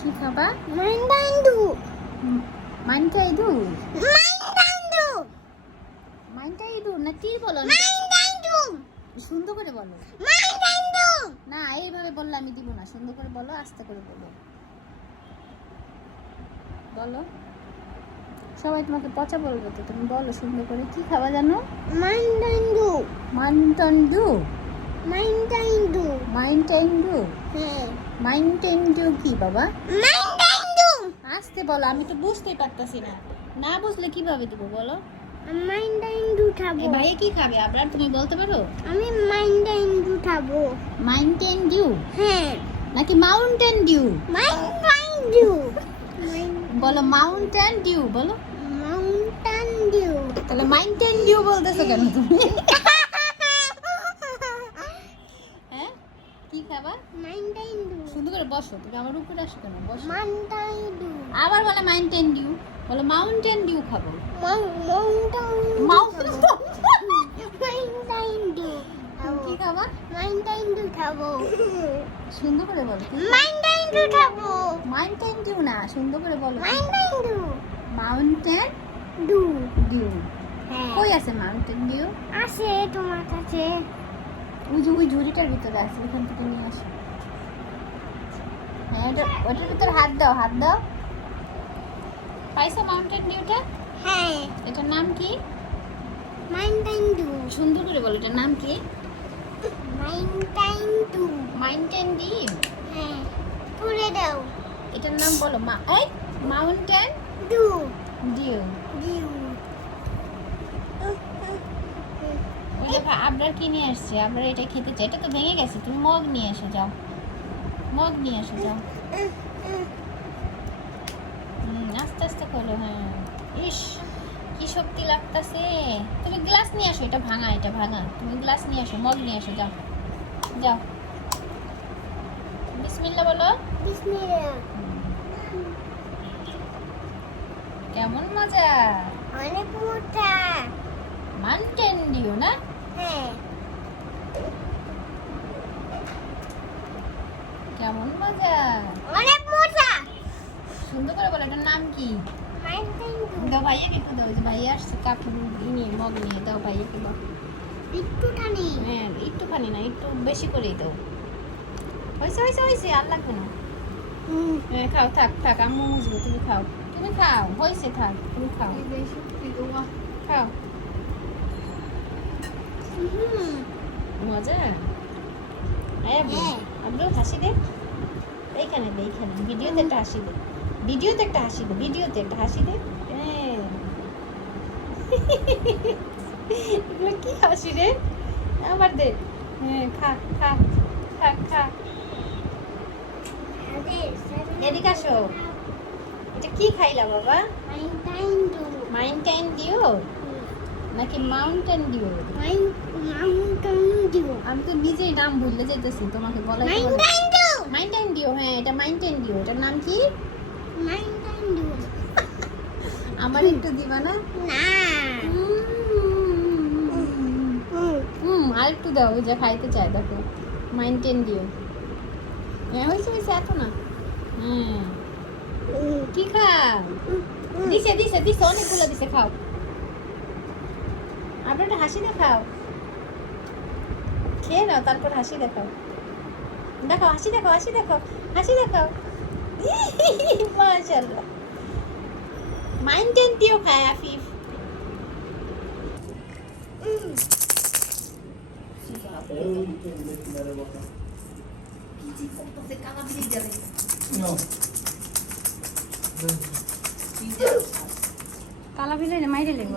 কি খাবা? মাইন্ডাইন্ডু মাইনটা ইদু মাইন্ডাইন্ডু মাইনটা ইদু না কি বলো? মাইন্ডাইন্ডু সুন্দর করে বলো। মাইন্ডাইন্ডু না এইভাবে বললে আমি দিব না। সুন্দর করে বলো আস্তে করে বলো। বলো। সবাই তোমাকে পচা বলব তো। তুমি বলো সুন্দর করে। কি খাবা জানো? মাইন্ডাইন্ডু মাইন্টন্ডু মাইন্ডাইন্ডু মাইন্টেন্ডু হ্যাঁ। মাইন্টেন্ডু কি বাবা? মাইন্ডাইন্ডু আস্তে বলো আমি তো বুঝতেই পারতাছি না। না বুঝলে কীভাবে দিব বলো? মাইন্ডাইন্ডু খাব এই ভাইয়ে কি খাবে? আবার তুমি বলতে পারো? আমি মাইন্ডাইন্ডু খাব মাউন্টেন ডিউ হ্যাঁ। নাকি মাউন্টেন ডিউ মাইন্ডাইন্ডু বলো মাউন্টেন ডিউ বলো। মাউন্টেন ডিউ তাহলে মাউন্টেন ডিউ বলতেছো কেন তুমি হ্যাঁ কি খাবা করে বসো তুমি আমার উপরে আসো কেন? বসো। আবার বলে মাউন্টেন ডিউ বলে মাউন্টেন ডিউ খাব। মাউন্টেন মাউন্টেন কি খাবা? খাব। সুন্দর করে বলো মাইন্ডাইন্ডু খাব। মাউন্টেন ডিউ না সুন্দর করে বলো মাউন্টেন ডু ডিউ হ্যাঁ। কই আছে মাউন্টেন ডিউ আছে তোমার কাছে। ওই যে ওই ঝুড়িটার ভিতরে আছে ওখান থেকে নিয়ে আসো। হ্যাঁ ওটা ওটার ভিতরে হাত দাও হাত দাও। পাইছো মাউন্টেন ডিউটা হ্যাঁ। এটার নাম কি? মাইন্ডাইন্ডু সুন্দর করে বলো এটার নাম কি? মাউন্টেন ডিউ হ্যাঁ পুরে দাও। এটার নাম বলো মা এই মাউন্টেন ডু ডিউ ডিউ ওই দেখো আবরার কি নিয়ে আসছে আবরার এটা খেতে চাই এটা তো ভেঙে গেছে তুমি মগ নিয়ে এসে যাও। মগ নিয়ে এসো যাও। আস্তে আস্তে করো হ্যাঁ। ইস কি শক্তি লাগতেছে। তুমি গ্লাস নিয়ে আসো এটা ভাঙা এটা ভাঙা। তুমি গ্লাস নিয়ে আসো মগ নিয়ে আসো যাও। যাও। বিসমিল্লা বলো। কেমন মজা? অনেক মোটা। মাউন্টেন ডিউ না? হ্যাঁ। কেমন মজা। অনেক মোটা সুন্দর করে বলো এটার নাম কি? দাও ভাইয়াকে একটু দাও যে ভাইয়া আসছে কাপড় নিয়ে মগ নিয়ে দাও ভাইয়াকে দাও। একটুখানি। হ্যাঁ একটুখানি না একটু বেশি করেই দাও। হয়েছে হয়েছে হয়েছে আর লাগবে না। হ্যাঁ খাও থাক থাক আম্মু মুজবো তুমি খাও। তুমি খাও হয়েছে থাক তুমি খাও। খাও। মজা? হ্যাঁ। আব্দুল হাসি দে এইখানে দে এইখানে। ভিডিওতে একটা হাসি দে ভিডিওতে একটা হাসি দে ভিডিওতে একটা হাসি দে হ্যাঁ। এগুলো কি হাসি রে? আবার দে। হ্যাঁ খা খা খা খা। এদিকে আসো। এটা কি খাইলা বাবা? মাইন্ডাইন্ডু মাউন্টেন ডিউ নাকি মাউন্টেন ডিউ মাইন্ডাইন্ডু আমি তো নিজেই নাম ভুলে যেতেছি তোমাকে বলা। মাইন্ডাইন্ডু মাউন্টেন ডিউ হ্যাঁ এটা মাউন্টেন ডিউ এটার নাম কি? মাইন্ডাইন্ডু আমার একটু দিবা না? না। হুম আর একটু দাও যে খাইতে চায় দেখো। মাউন্টেন ডিউ হ্যাঁ হয়েছে হয়েছে এত না। হ্যাঁ। কি খাও? দিছে দিছে দিছে অনেকগুলো দিছে খাও। আপনার একটা হাসি দেখাও। খেয়ে নাও তারপর হাসি দেখাও। দেখো হাসি দেখো হাসি দেখো হাসি দেখাও। মাশাআল্লাহ। মাইন্টেন দিও খায় আফিফ কালা বিলে মাইরে লেগে